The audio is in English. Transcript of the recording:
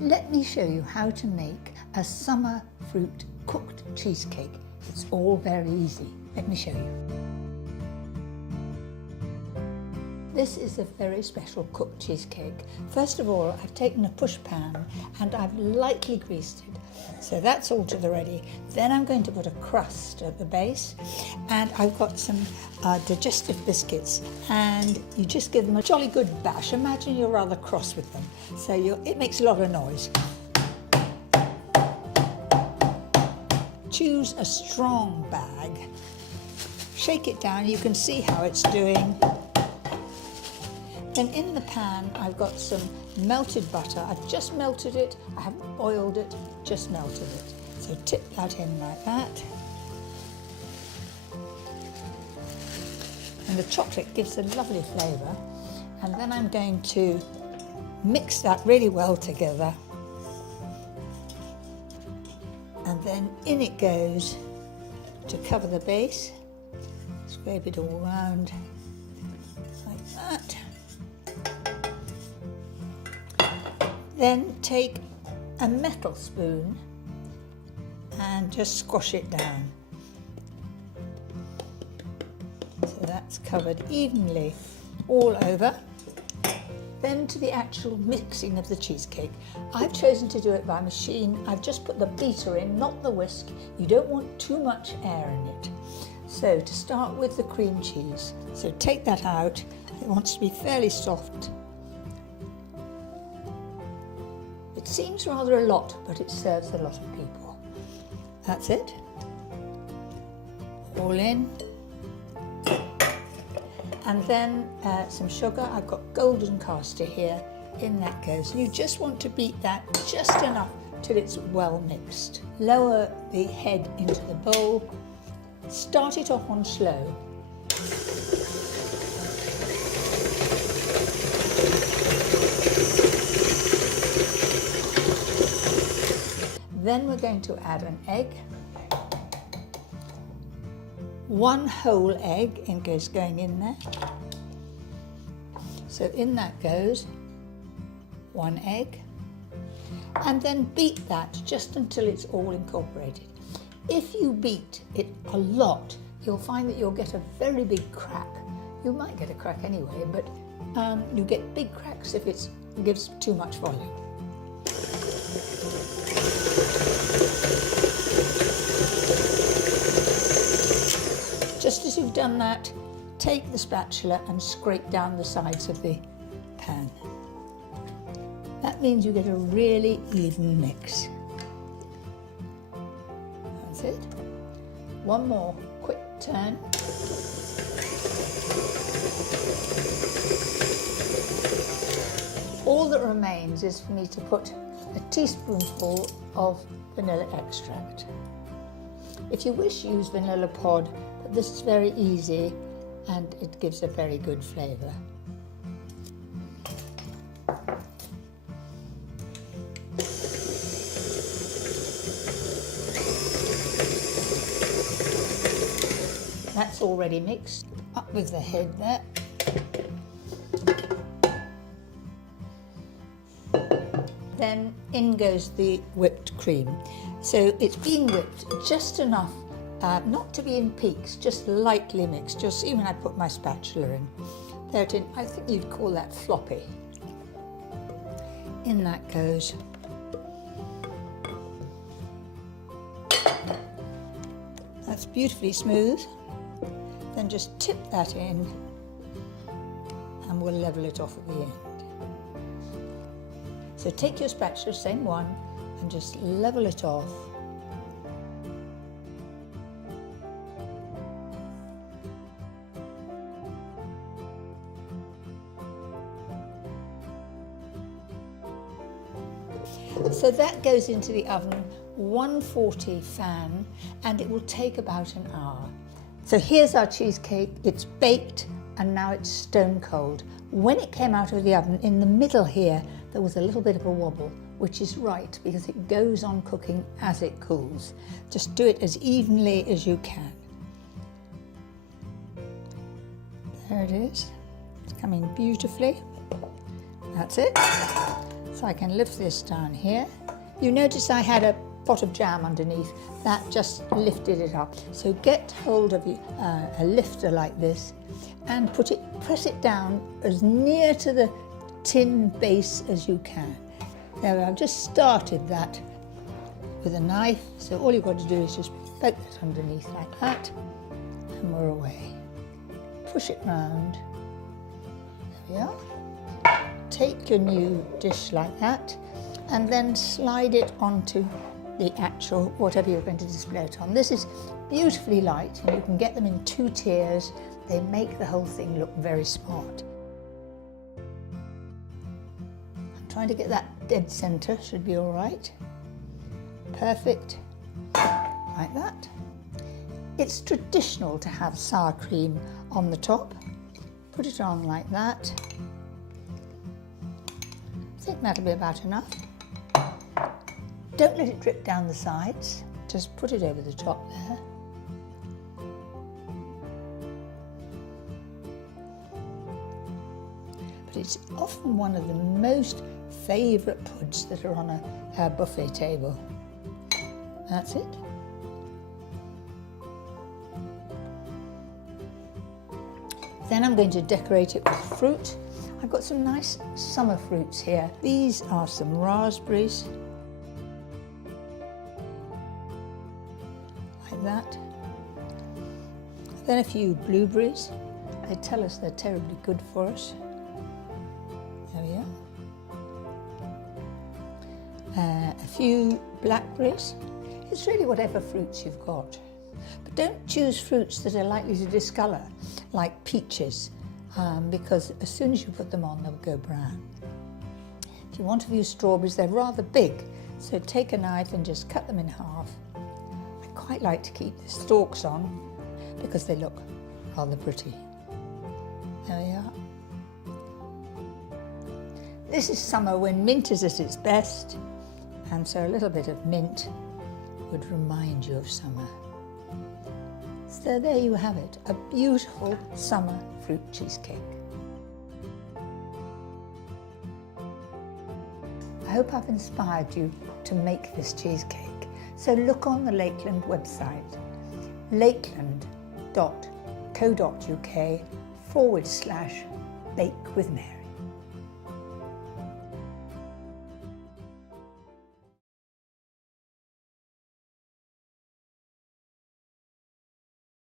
Let me show you how to make a summer fruit cooked cheesecake. It's all very easy. Let me show you. This is a very special cooked cheesecake. First of all, I've taken a push pan and I've lightly greased it. So that's all to the ready. Then I'm going to put a crust at the base, and I've got some digestive biscuits, and you just give them a jolly good bash. Imagine you're rather cross with them, so it makes a lot of noise. Choose a strong bag, shake it down, you can see how it's doing. Then in the pan I've got some melted butter. I've just melted it, I haven't boiled it, just melted it. So tip that in like that. And the chocolate gives a lovely flavour. And then I'm going to mix that really well together. And then in it goes to cover the base. Scrape it all around like that. Then take a metal spoon and just squash it down. So that's covered evenly all over. Then to the actual mixing of the cheesecake. I've chosen to do it by machine. I've just put the beater in, not the whisk. You don't want too much air in it. So to start with the cream cheese. So take that out. It wants to be fairly soft. It seems rather a lot, but it serves a lot of people. That's it. All in. And then some sugar. I've got golden caster here. In that goes. You just want to beat that just enough till it's well mixed. Lower the head into the bowl. Start it off on slow. Then we're going to add an egg. One whole egg is going in there. So in that goes one egg. And then beat that just until it's all incorporated. If you beat it a lot, you'll find that you'll get a very big crack. You might get a crack anyway, but you get big cracks if it gives too much volume. Just as you've done that, take the spatula and scrape down the sides of the pan. That means you get a really even mix. That's it. One more quick turn. All that remains is for me to put a teaspoonful of vanilla extract. If you wish, use vanilla pod, but this is very easy and it gives a very good flavour. That's already mixed. Up with the head there. Then in goes the whipped cream. So it's being whipped just enough, not to be in peaks, just lightly mixed. You'll see when I put my spatula in. There it is. I think you'd call that floppy. In that goes. That's beautifully smooth. Then just tip that in and we'll level it off at the end. So take your spatula, same one, and just level it off. So that goes into the oven, 140 fan, and it will take about an hour. So here's our cheesecake. It's baked and now it's stone cold. When it came out of the oven, in the middle here, there was a little bit of a wobble, which is right because it goes on cooking as it cools. Just do it as evenly as you can. There it is. It's coming beautifully. That's it. So I can lift this down here. You notice I had a pot of jam underneath. That just lifted it up. So get hold of a lifter like this and press it down as near to the tin base as you can. There, I've just started that with a knife, so all you've got to do is just poke it underneath like that, and we're away. Push it round. There we are. Take your new dish like that, and then slide it onto the actual, whatever you're going to display it on. This is beautifully light, and you can get them in 2 tiers. They make the whole thing look very smart. I'm trying to get that dead center, should be all right. Perfect, like that. It's traditional to have sour cream on the top. Put it on like that. I think that'll be about enough. Don't let it drip down the sides, just put it over the top there. But it's often one of the most favourite puds that are on a buffet table. That's it. Then I'm going to decorate it with fruit. I've got some nice summer fruits here. These are some raspberries, like that. Then a few blueberries. They tell us they're terribly good for us. There we are. A few blackberries. It's really whatever fruits you've got. But don't choose fruits that are likely to discolour, like peaches, because as soon as you put them on, they'll go brown. If you want to use strawberries, they're rather big, so take a knife and just cut them in half. I quite like to keep the stalks on because they look rather pretty. There we are. This is summer when mint is at its best, and so a little bit of mint would remind you of summer. So there you have it, a beautiful summer fruit cheesecake. I hope I've inspired you to make this cheesecake. So look on the Lakeland website, lakeland.co.uk/Bake with Mary.